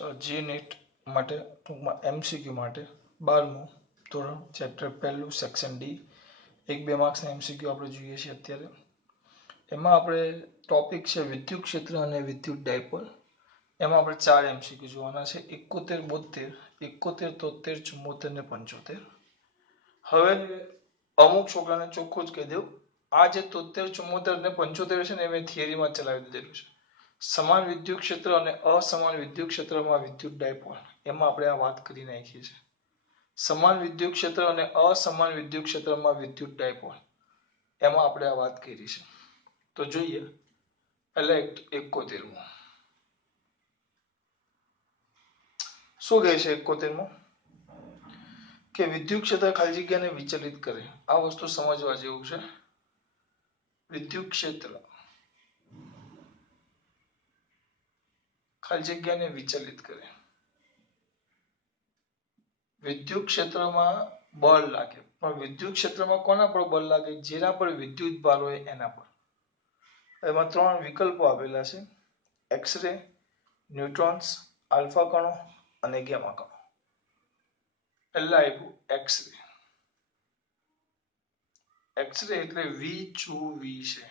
ચાલો JEE NEET માટે ટૂંકમાં એમસીક્યુ માટે 12મું ધોરણ ચેપ્ટર પહેલું સેક્શન ડી 1-2 માર્ક્સના એમસીક્યુ આપણે જોઈએ છીએ અત્યારે. એમાં આપણે ટોપિક છે વિદ્યુત ક્ષેત્ર અને વિદ્યુત ડાયપોલ. એમાં આપણે 4 એમસીક્યુ જોવાના છે: 71, 72, 71, 73, 74 ને 75. હવે અમુક છોકરાને ચોખ્ખું જ કહી દઉં, આ જે 73, 74 ને 75 છે ને એ મેં થિયરીમાં ચલાવી દીધેલું છે. સમાન વિદ્યુત ક્ષેત્ર અને અસમાન વિદ્યુત ક્ષેત્રમાં વિદ્યુત ડાયપોલ, એમાં આપણે આ વાત કરી નાખી છે. સમાન વિદ્યુત ક્ષેત્ર અને અસમાન વિદ્યુત ક્ષેત્રમાં વિદ્યુત ડાયપોલ, એમાં આપણે આ વાત કરી છે. તો જોઈએ પહેલા 71મું શું કહે છે. 71મું કે વિદ્યુત ક્ષેત્ર ખાલી જગ્યાને વિચલિત કરે. આ વસ્તુ સમજવા જેવું છે. વિદ્યુત ક્ષેત્ર ખાલી જગ્યાને વિચલિત કરે. વિદ્યુત ક્ષેત્રમાં બળ લાગે, પણ વિદ્યુત ક્ષેત્રમાં કોના પર બળ લાગે? જેના પર વિદ્યુત ભાર હોય એના પર. એમાં 3 વિકલ્પો આપેલા છે: એક્સ-રે, ન્યુટ્રોન્સ, આલ્ફા કણો અને ગેમા કણો. પહેલા આવ્યું એક્સ-રે. એક્સ-રે એટલે વિચુવી છે,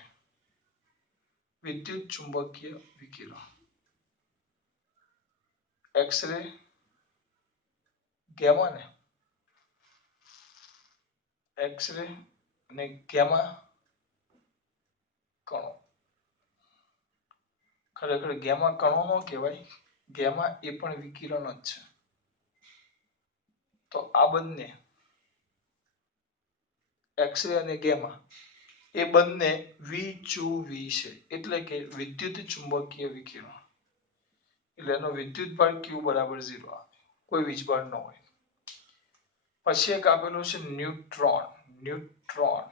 વિદ્યુત ચુંબકીય વિકિરણ. એક્સ-રે, ગેમા ને એક્સ-રે અને ગેમા કણો. ખરેખર ગેમા કણો નો કહેવાય, ગેમા એ પણ વિકિરણ જ છે. તો આ બંને એક્સ-રે અને ગેમા એ બંને વિચુવી છે, એટલે કે વિદ્યુત ચુંબકીય વિકિરણ. એટલે એનો વિદ્યુત ભાર Q બરાબર 0 આવે, કોઈ વીજભાર ન હોય. પછી એક આપેલું છે ન્યુટ્રોન. ન્યુટ્રોન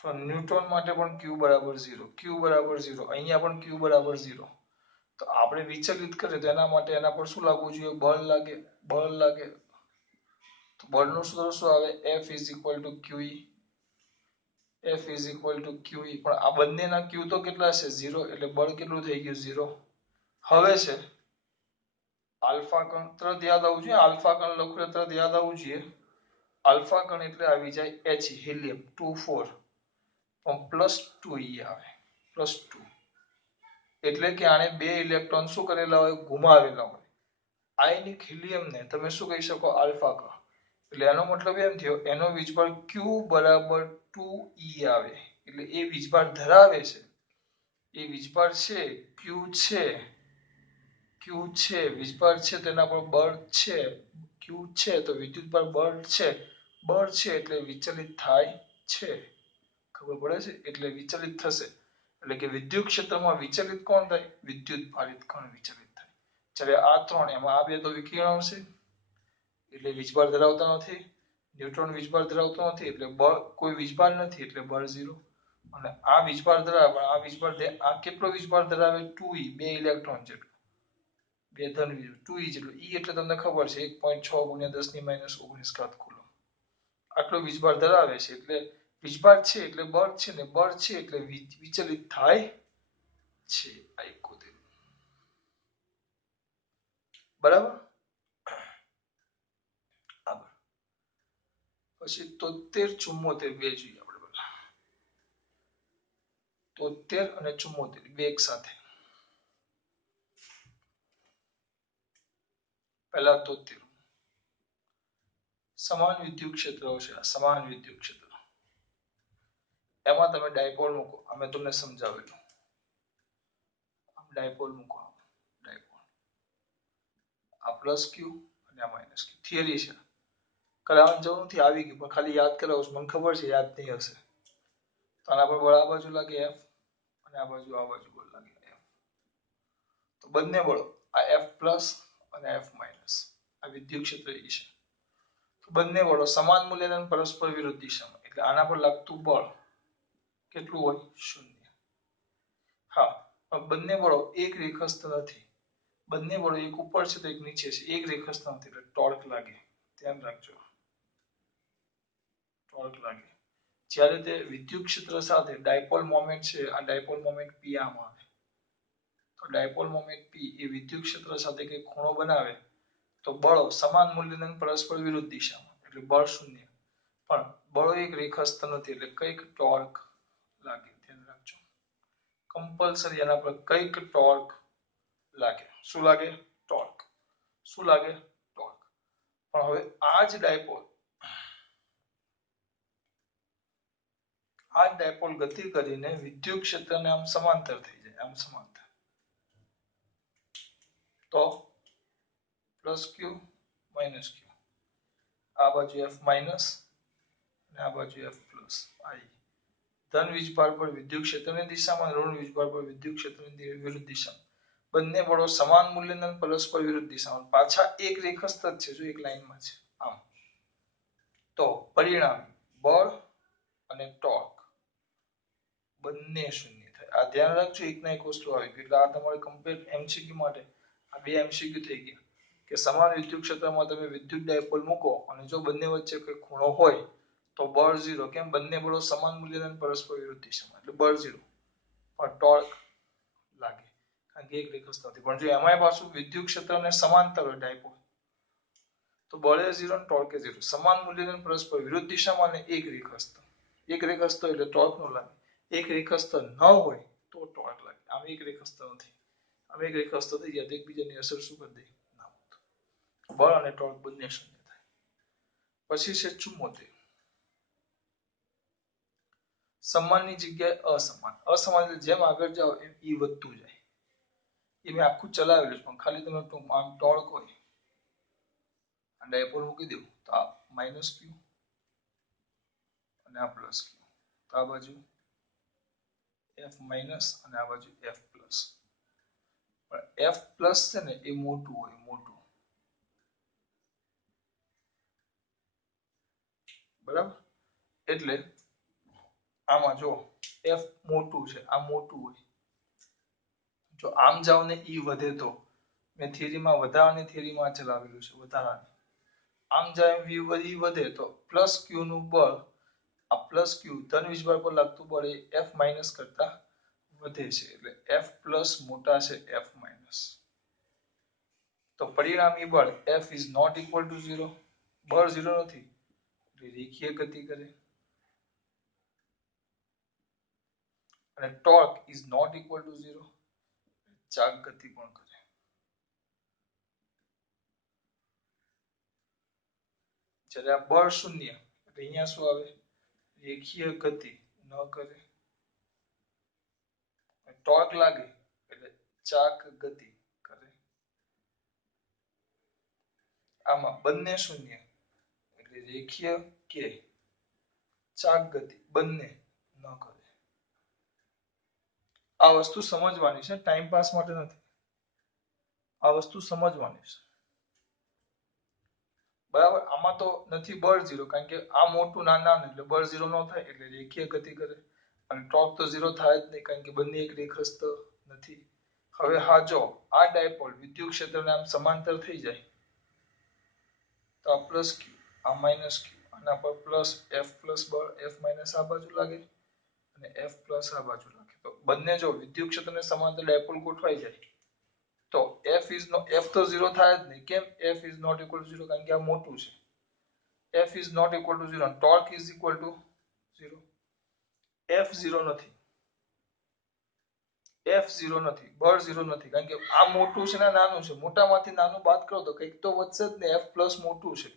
તો ન્યુટ્રોન માટે પણ Q બરાબર 0. Q બરાબર 0, અહીંયા પણ Q બરાબર 0. તો આપણે વિચલિત કરીએ તો એના માટે એના પર શું લાગવું જોઈએ? બળ લાગે. બળ લાગે તો બળનું સૂત્ર શું આવે? F = QE. F = QE. પણ આ બંનેના Q તો કેટલા છે? 0. એટલે બળ કેટલું થઈ ગયું? 0. હવે છે આલ્ફા કણ. તરત યાદ આવવું જોઈએ, આલ્ફા કણ લખું તરત યાદ આવવું જોઈએ. આલ્ફા કણ એટલે આવી જાય He, હિલિયમ 2 4 +2 E આવે, +2. એટલે કે આને 2 ઇલેક્ટ્રોન શું કરેલા હોય? ગુમાવેલા હોય. આયનિક હિલિયમને તમે શું કહી શકો? આલ્ફા કણ. એટલે એનો મતલબ એમ થયો એનો વીજભાર Q બરાબર 2E આવે. એટલે એ વીજભાર ધરાવે છે. એ વીજભાર છે Q છે, વીજભાર છે, તેના પર બળ છે. Q છે તો વિદ્યુતભાર બળ છે. બળ છે એટલે વિચલિત થાય છે. ખબર પડે છે? એટલે વિચલિત થશે. એટલે કે વિદ્યુત ક્ષેત્રમાં વિચલિત કોણ થાય? વિદ્યુત ભારિત કણ વિચલિત થાય. જ્યારે આ 3, એમાં આ 2 તો વિકિરણ છે એટલે વીજભાર ધરાવતા નથી. ન્યુટ્રોન વીજભાર ધરાવતો નથી એટલે બળ, કોઈ વીજભાર નથી એટલે બળ 0. અને આ વીજભાર ધરાવે, આ વીજભાર આ કેટલો વીજભાર ધરાવે? 2E, 2 ઇલેક્ટ્રોન જેટલો. 2 ધન વીજભાર 2E જેટલો. E એટલે તમને ખબર છે 1.6 × 10⁻19 કુલમ. આટલો વીજભાર ધરાવે છે. એટલે વીજભાર છે એટલે બળ છે, ને બળ છે એટલે વિચલિત થાય છે. આ 71. બરાબર. પછી 73, 74 બે જોઈએ આપણે પેલા. 73 અને 74 બે એક સાથે. પહેલા 73. સમાન વિદ્યુત ક્ષેત્રો છે. સમાન વિદ્યુત ક્ષેત્ર. એમાં તમે ડાયપોલ મૂકો. અમે તમને સમજાવેલું. ડાયપોલ મૂકો. ડાયપોલ આ +Q અને આ -Q. થિયરી છે, કરાવવાની જરૂર નથી, આવી ગયું, પણ ખાલી યાદ કરાવું છું. મને ખબર છે યાદ નહીં હશે. તો આના પર બળ આ બાજુ લાગે F, અને આ બાજુ બળ લાગે F. તો બંને બળો આ F+ અને F- આ વિદ્યુત ક્ષેત્ર E છે. તો બંને બળો સમાન મૂલ્યના પરસ્પર વિરુદ્ધ દિશામાં. એટલે આના પર લાગતું બળ કેટલું હોય? 0. હા, પણ બંને બળો એક રેખસ્થ નથી. બંને બળો એક ઉપર છે તો એક નીચે છે. એક રેખસ્થ નથી એટલે ટોર્ક લાગે. ધ્યાન રાખજો, ટોર્ક લાગે. જ્યારે તે વિદ્યુત ક્ષેત્ર સાથે ડાયપોલ મોમેન્ટ છે, આ ડાયપોલ મોમેન્ટ P આમ આવે. તો તો ડાયપોલ મોમેન્ટ P એ વિદ્યુત ક્ષેત્ર સાથે કે ખૂણો બનાવે તો બળો સમાન મૂલ્યના પરસ્પર વિરુદ્ધ દિશામાં એટલે બળ શૂન્ય. પણ બળો એક રેખાસ્થ નથી એટલે કંઈક ટોર્ક લાગે. ધ્યાન રાખજો કમ્પલસરી એના પર કંઈક ટોર્ક લાગે. શું લાગે? ટોર્ક. શું લાગે? ટોર્ક. પણ હવે આ જ ડાયપોલ ગતિ કરીને વિદ્યુત ક્ષેત્રને આમ સમાંતર થઈ જાય. આમ સમાંતર તો પ્લસ ક્યુ માઇનસ ક્યુ, આ બાજુ એફ માઇનસ અને આ બાજુ એફ પ્લસ. આઈ ધન વીજભાર પર વિદ્યુત ક્ષેત્રની દિશામાં, ઋણ વીજભાર પર વિદ્યુત ક્ષેત્રની વિરુદ્ધ દિશામાં. બંને બળો સમાન મૂલ્યના પરસ્પર વિરુદ્ધ દિશામાં. પાછા એક રેખાસ્થ જ છે, જો એક લાઈનમાં છે. આમ તો પરિણામ બળ અને ટોર્ક બંને શૂન્ય થાય. આ ધ્યાન રાખજો, એક ના એક વસ્તુ આવી ગઈ એટલે આ તમારે કમ્પ્લીટ એમસીક્યુ માટે આ બે એમસીક્યુ થઈ ગયા કે સમાન વિદ્યુત ક્ષેત્રમાં તમે વિદ્યુત ડાયપોલ મૂકો અને જો બંને વચ્ચે કોઈ ખૂણો હોય તો બળ 0. કેમ? બંને બળો સમાન મૂલ્યના પરસ્પર વિરુદ્ધ દિશામાં એટલે બળ 0 પણ ટોર્ક લાગે કારણ કે એક રેખાસ્થ નથી. પણ જો એમાંય પાછું વિદ્યુત ક્ષેત્રને સમાંતર હોય ડાયપોલ તો બળે 0 અને ટોર્કે 0. સમાન મૂલ્યના પરસ્પર વિરુદ્ધ દિશામાં અને એક રેખાસ્થ. એક રેખાસ્થ એટલે ટોર્ક નો લાગે. એક રેખાસ્થ ન હોય તો ટોર્ક લાગે. આમ એક રેખાસ્થ નથી. આમ એક રેખાસ્થ થઈ જાય તો એકબીજાની અસર શું કરી દે? ના હોત. બળ અને ટોર્ક બંને શૂન્ય થાય. પછી છે 74. સમાનની જગ્યાએ અસમાન. અસમાન એટલે જેમ આગળ જાઓ એમ ઈ વધતું જાય. એ મેં આખું ચલાવેલું છે પણ ખાલી તમે આમ ટોર્ક હોય આ ડાયપોલ મૂકી દેવું તો આ માઇનસ ક્યુ અને આ પ્લસ ક્યુ, તો આ બાજુ એફ માઇનસ અને આ બાજુ એફ પ્લસ. પણ એફ પ્લસ છે ને એ મોટું હોય, મોટું. બરાબર? એટલે આમાં જો એફ મોટું છે, આ મોટું હોય. જો આમ જાવ ને ઈ વધે તો મેં થિયરીમાં વધારાની થિયરીમાં ચલાવેલું છે, વધારાની. આમ જાય વી વધે તો પ્લસ ક્યુ નું બળ, આ પ્લસ ક્યુ ધન વીજભાર પર લાગતું બળ એ એફ માઇનસ કરતા વધે છે એટલે એફ પ્લસ મોટા છે એફ માઇનસ. તો પરિણામી બળ F is not equal to 0. બળ 0 નથી એટલે રેખીય ગતિ કરે. અને torque is not equal to 0. ચાક ગતિ પણ કરે. જ્યારે આ બળ શૂન્ય એટલે અહીંયા શું આવે? રેખીય ગતિ ન કરે. ટોર્ક લાગે એટલે ચાક ગતિ કરે. આમાં બંને શૂન્ય એટલે રેખીય કે ચાક ગતિ બંને ન કરે. આ વસ્તુ સમજવાની છે, ટાઈમ પાસ માટે નથી. આ વસ્તુ સમજવાની છે. બરાબર? આમાં તો નથી બળ 0 કારણ કે આ મોટું નાનું એટલે બળ 0 ન થાય એટલે રેખીય ગતિ કરે. અને ટોર્ક તો 0 થાય જ નહીં કારણ કે બંને એક રેખાસ્થ નથી. હવે હા જો આ ડાયપોલ વિદ્યુત ક્ષેત્રને આમ સમાંતર થઈ જાય તો આ પ્લસ ક્યુ આ માઇનસ ક્યુ આના પર પ્લસ એફ પ્લસ બળ એફ માઇનસ આ બાજુ લાગે અને એફ પ્લસ આ બાજુ લાગે. તો બંને જો વિદ્યુત ક્ષેત્રને સમાંતર ડાયપોલ ગોઠવાઈ જાય તો એફ તો 0 થાય જ નહીં. કેમ? F is not equal to 0 કારણ કે આ મોટું છે. F is not equal to 0 torque is equal to 0. F 0 નથી. એફ 0 નથી, બળ 0 નથી કારણ કે આ મોટું છે ને નાનું છે. મોટામાંથી નાનું બાદ કરો તો કંઈક તો વધશે જ ને. એફ પ્લસ મોટું છે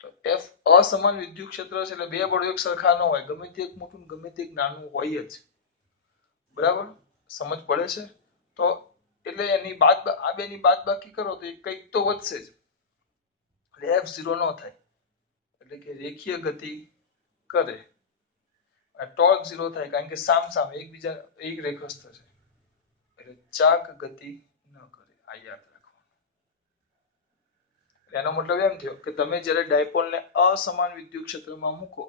તો એફ અસમાન વિદ્યુત ક્ષેત્ર છે એટલે બે બળો એક સરખા ન હોય. ગમે તે એક મોટું ગમે તે એક નાનું હોય જ. બરાબર? સમજ પડે છે? તો એટલે એની આ બેની બાદબાકી કરો તો કંઈક તો વધશે જ. એટલે એફ 0 ન થાય એટલે કે રેખીય ગતિ કરે. ટોર્ક 0 થાય કારણ કે સામ એકબીજા એક રેખાસ્થ છે એટલે ચાક ગતિ ન કરે. આ યાદ રાખવાનું. એનો મતલબ એમ થયો કે તમે જ્યારે ડાયપોલને અસમાન વિદ્યુત ક્ષેત્રમાં મૂકો,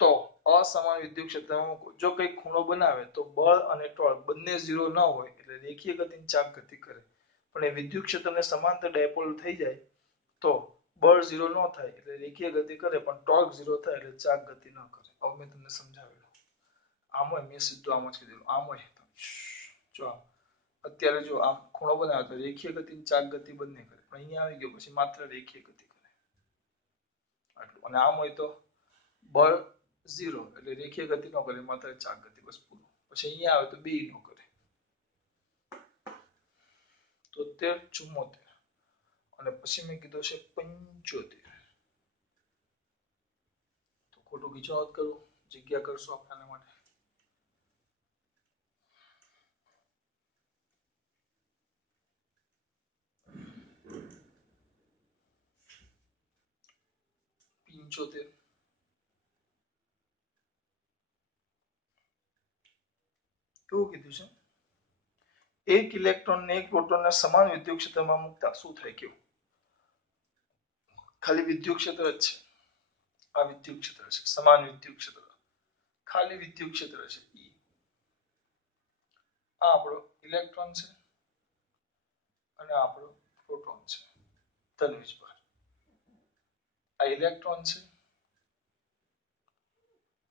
તો અસમાન વિદ્યુત ક્ષેત્રમાં મૂકો, જો કંઈક ખૂણો બનાવે તો બળ અને ટોર્ક બંને 0 ન હોય એટલે રેખીય ગતિની ચાક ગતિ કરે. પણ એ વિદ્યુત ક્ષેત્રને સમાંતર ડાયપોલ થઈ જાય તો બળ 0 ન થાય એટલે રેખીય ગતિ કરે પણ ટોર્ક 0 થાય એટલે ચાક ગતિ ન કરે. હવે મેં તમને સમજાવેલું. આમ હોય મેં સીધું આમ જ કીધેલું. આમ હોય જો અત્યારે જો આમ ખૂણો બનાવે તો રેખીય ગતિ અને ચાક ગતિ બંને કરે, પણ અહીંયા આવી ગયો પછી માત્ર રેખીય ગતિ કરે આટલું. અને આમ હોય તો બળ 0 એટલે રેખીય ગતિ ન કરે, માત્ર ચાક ગતિ, બસ પૂરું. પછી અહીંયા આવે તો બે નો કરે. 73, 74 અને પછી મેં કીધું છે 75. તો ખોટું ગીચવાત કરું, જગ્યા કરશો આપણા માટે. પંચોતેર. એવું કીધું છે એક ઇલેક્ટ્રોન ને એક પ્રોટોનને સમાન વિદ્યુત ક્ષેત્રમાં મૂકતા શું થાય? કેવું? ખાલી વિદ્યુત ક્ષેત્ર જ છે, આ વિદ્યુત ક્ષેત્ર છે, સમાન વિદ્યુત ક્ષેત્ર, ખાલી વિદ્યુત ક્ષેત્ર છે E. આ આપણો ઇલેક્ટ્રોન છે અને આ આપણો પ્રોટોન છે, ધન વીજભાર. આ ઇલેક્ટ્રોન છે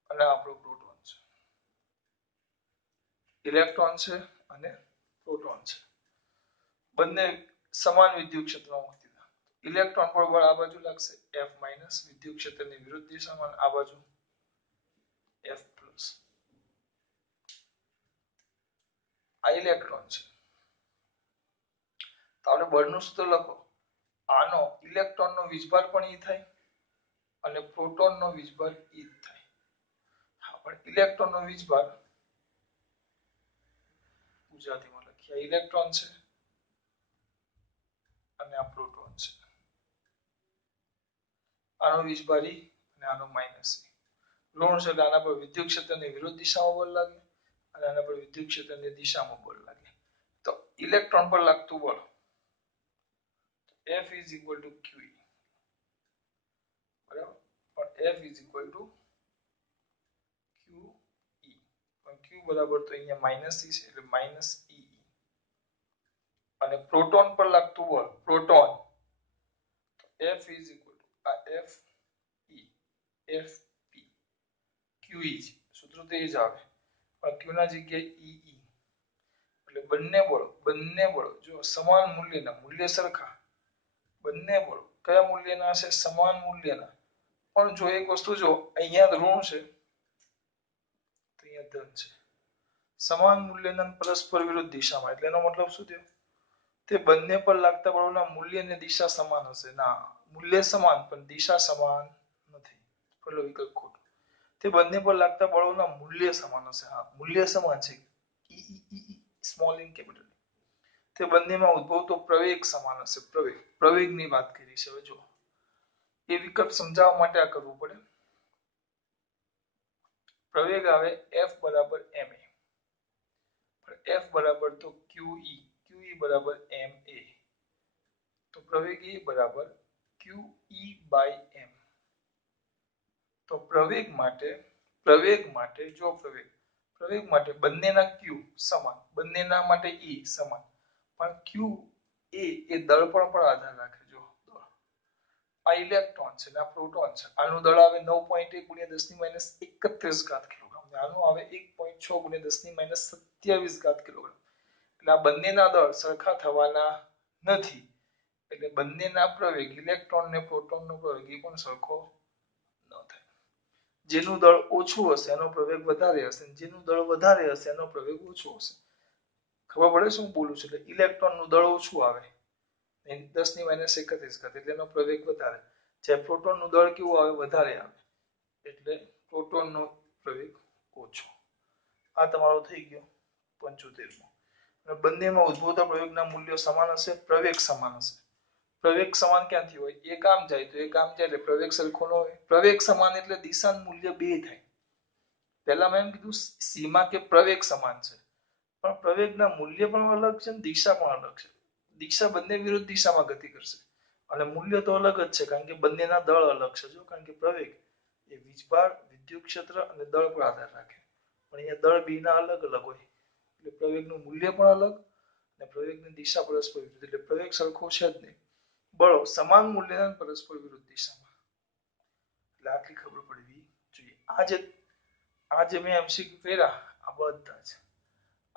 અને આ આપણો પ્રોટોન છે. ઇલેક્ટ્રોન છે અને પ્રોટોન છે, બંને સમાન વિદ્યુત ક્ષેત્રમાં મૂકી દીધા. ઇલેક્ટ્રોન પર બળ આ બાજુ લાગશે F માઇનસ, વિદ્યુત ક્ષેત્રની વિરુદ્ધ દિશામાં, આ બાજુ F પ્લસ. આ ઇલેક્ટ્રોન છે તો આપણે બળનું સૂત્ર લખો. આનો ઇલેક્ટ્રોનનો વીજભાર પણ E થાય અને પ્રોટોનનો વીજભાર E થાય. હા, પણ ઇલેક્ટ્રોનનો વીજભાર ગુજરાતીમાં લખીએ, ઇલેક્ટ્રોન છે અને આ પ્રોટોન છે. આનો વીજભાર E અને આનો માઇનસ E. ઋણ છે એટલે આના પર વિદ્યુત ક્ષેત્રની વિરુદ્ધ દિશામાં બળ લાગે અને આના પર વિદ્યુત ક્ષેત્રની દિશામાં બળ લાગે. તો ઇલેક્ટ્રોન પર લાગતું બળ F is equal to QE. બરાબર, પણ F is equal to QE. પણ Q બરાબર તો અહીંયા માઇનસ E છે એટલે માઇનસ EE. અને પ્રોટોન પર લાગતું બળ proton F is equal to આ FE FP QE છે, સૂત્ર તો એ જ આવે, પણ Q ના જગ્યાએ EE. એટલે બંને બળો જો સમાન મૂલ્યના, મૂલ્ય સરખા, બંને બળો કયા મૂલ્યના છે? સમાન મૂલ્યના. પણ જો એક વસ્તુ જો અહીંયા ઋણ છે તો અહીંયા ધન છે, સમાન મૂલ્યના પરસ્પર વિરુદ્ધ દિશામાં, એટલે એનો મતલબ શું થયો? તે બંને પર લાગતા બળોના મૂલ્ય અને દિશા સમાન હશે. ના, મૂલ્ય સમાન પણ દિશા સમાન નથી, પેલો વિકલ્પ ખોટો. તે બંને પર લાગતા બળોના મૂલ્ય સમાન હશે. હા, મૂલ્ય સમાન છે, સ્મોલ ઇન કેપિટલ. તે બંનેમાં ઉદ્ભવતો પ્રવેગ સમાન હશે. પ્રવેગની વાત કરી છે. હવે જો એ વિકલ્પ સમજાવવા માટે આ કરવું પડે. પ્રવેગ આવે F બરાબર ma, F બરાબર તો QE બરાબર ma, તો પ્રવેગ E બરાબર QE by m. તો પ્રવેગ માટે જો પ્રવેગ માટે બંનેના Q સમાન, બંનેના માટે E સમાન, પણ Q એ દળપણ પર આધાર રાખે. જો આ ઇલેક્ટ્રોન છે ને આ પ્રોટોન છે, આનું દળ આવે 9.1 ગુણ્યા 10 ની માઈનસ 31 ઘાત કિલોગ્રામ, આનું આવે 1.6 ગુણ્યા 10 ની માઈનસ 27 ઘાત કિલોગ્રામ. એટલે આ બંનેના દળ સરખા થવાના નથી, એટલે બંનેના પ્રવેગ ઇલેક્ટ્રોન ને પ્રોટોનનો પ્રવેગ એ પણ સરખો ન થાય. જેનું દળ ઓછું હશે એનો પ્રવેગ વધારે હશે, જેનું દળ વધારે હશે એનો પ્રવેગ ઓછો હશે. ખબર પડે શું બોલું છું? એટલે ઇલેક્ટ્રોનનું દળ ઓછું આવે 10 ની માઈનસ 31 ઘાત, એટલે એનો પ્રવેગ વધારે. જ્યારે પ્રોટોનનું દળ કેવું આવે? વધારે આવે, એટલે પ્રોટોનનો પ્રવેગ ઓછો. આ તમારો થઈ ગયો 75મો. અને બંનેમાં ઉદ્ભવતા પ્રવેગના મૂલ્યો સમાન હશે, પ્રવેગ સમાન હશે. પ્રવેગ સમાન ક્યાંથી હોય? એક આમ જાય તો એક આમ જાય એટલે પ્રવેગ સરખો ન હોય. પ્રવેગ સમાન એટલે દિશાનું મૂલ્ય બે થાય. પહેલા મેં એમ કીધું સીમા કે પ્રવેગ સમાન છે, પણ પ્રવેગના મૂલ્ય પણ અલગ છે અને દિશા પણ અલગ છે. દિશા બંને વિરુદ્ધ દિશામાં ગતિ કરશે અને મૂલ્ય તો અલગ જ છે, કારણ કે બંનેના દળ અલગ છે. જો કારણ કે પ્રવેગ એ વીજભાર, વિદ્યુત ક્ષેત્ર અને દળ પર આધાર રાખે, પણ અહીંયા દળ બેના અલગ અલગ હોય એટલે પ્રવેગનું મૂલ્ય પણ અલગ અને પ્રવેગની દિશા પરસ્પર વિરુદ્ધ, એટલે પ્રવેગ સરખો છે જ નહીં. બળો સમાન મૂલ્યના પરસ્પર વિરુદ્ધ દિશામાં, એટલે આટલી ખબર પડવી જોઈએ. આ જે મેં MCQ કર્યા આ બધા છે,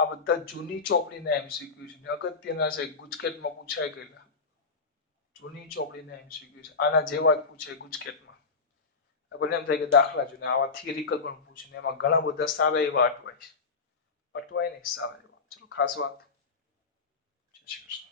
આ બધા જૂની ચોપડીના એમસીક્યુ છે, અગત્યના છે, ગુજકેટમાં પૂછાય ગયેલા જૂની ચોપડીના એમસીક્યુ છે. આના જેવા જ પૂછાય ગુજકેટમાં. આપણને એમ થાય કે દાખલા છે ને આવા થિયરિકલ પણ પૂછે ને એમાં ઘણા બધા સારા એવા અટવાય નહીં સારા એવા. ચલો ખાસ વાત. જય શ્રી કૃષ્ણ.